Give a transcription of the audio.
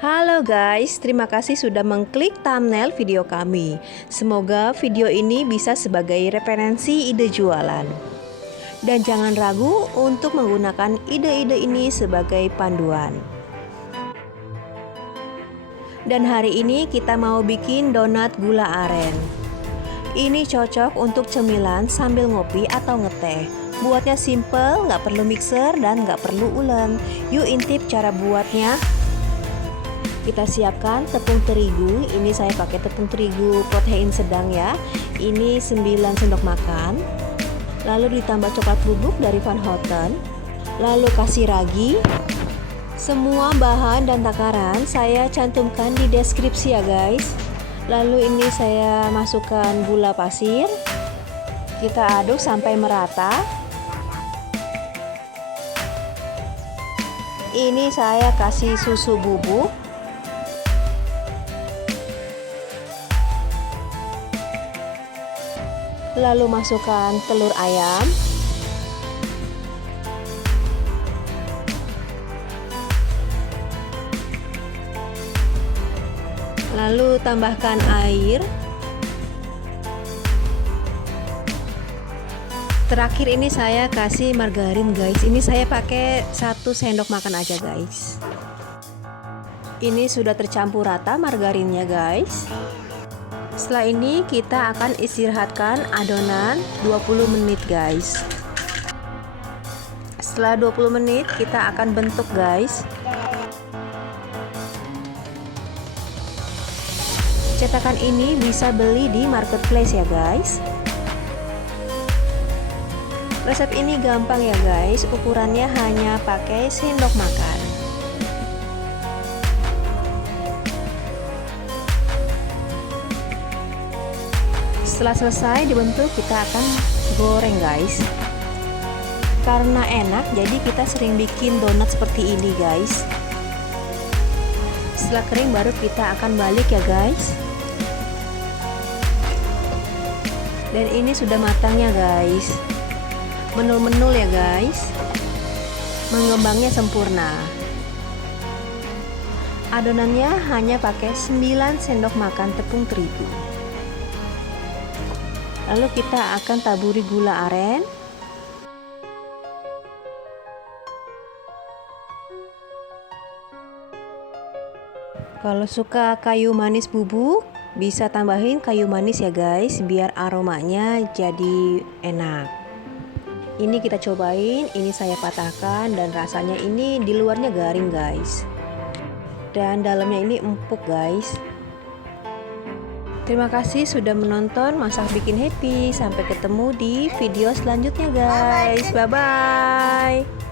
Halo guys, terima kasih sudah mengklik thumbnail video kami. Semoga video ini bisa sebagai referensi ide jualan. Dan jangan ragu untuk menggunakan ide-ide ini sebagai panduan. Dan hari ini kita mau bikin donat gula aren. Ini cocok untuk cemilan sambil ngopi atau ngeteh. Buatnya simple, nggak perlu mixer dan nggak perlu ulen. Yuk intip cara buatnya. Kita siapkan tepung terigu. Ini saya pakai tepung terigu protein sedang ya. Ini 9 sendok makan. Lalu ditambah coklat bubuk dari Van Houten. Lalu kasih ragi. Semua bahan dan takaran saya cantumkan di deskripsi ya guys. Lalu ini saya masukkan gula pasir. Kita aduk sampai merata. Ini saya kasih susu bubuk. Lalu masukkan telur ayam. Lalu tambahkan air. Terakhir ini saya kasih margarin guys. Ini saya pakai 1 sendok makan aja guys. Ini sudah tercampur rata margarinnya guys. Setelah ini kita akan istirahatkan adonan 20 menit guys. Setelah 20 menit kita akan bentuk guys. Cetakan ini bisa beli di marketplace ya guys. Resep ini gampang ya guys, ukurannya hanya pakai sendok makan. Setelah selesai dibentuk kita akan goreng guys. Karena enak jadi kita sering bikin donat seperti ini guys. Setelah kering baru kita akan balik ya guys. Dan ini sudah matangnya guys. Menul-menul ya guys. Mengembangnya sempurna. Adonannya hanya pakai 9 sendok makan tepung terigu. Lalu kita akan taburi gula aren. Kalau suka kayu manis bubuk, bisa tambahin kayu manis ya guys, biar aromanya jadi enak. Ini kita cobain, ini saya patahkan dan rasanya ini di luarnya garing guys. Dan dalamnya ini empuk guys. Terima kasih sudah menonton Masak Bikin Happy. Sampai ketemu di video selanjutnya guys. Bye bye.